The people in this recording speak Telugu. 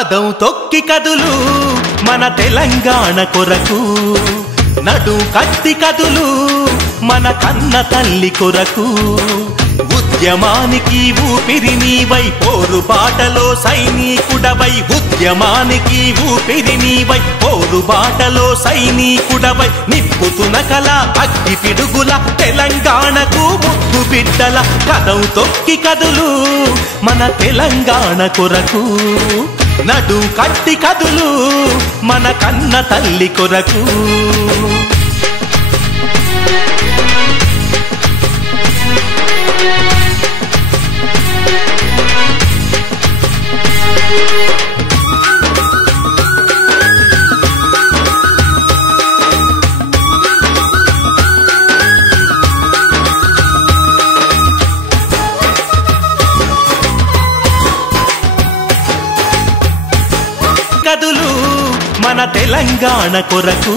పదం తొక్కి కదులు మన తెలంగాణ కొరకు, నడు కట్టి కదులు మన కన్న తల్లి కొరకు. ఉద్యమానికి ఊపిరి నీవై పోరు బాటలో సైనికుడవై, ఉద్యమానికి ఊపిరి నీవై పోరు బాటలో సైనికుడవై. నిప్పుతున కల అగ్గి పిడుగుల తెలంగాణకు ముద్దు బిడ్డల. పదం తొక్కి కదులు మన తెలంగాణ కొరకు, నడు కట్టి కదులు మన కన్న తల్లి కొరకు. కదులు మన తెలంగాణ కొరకు,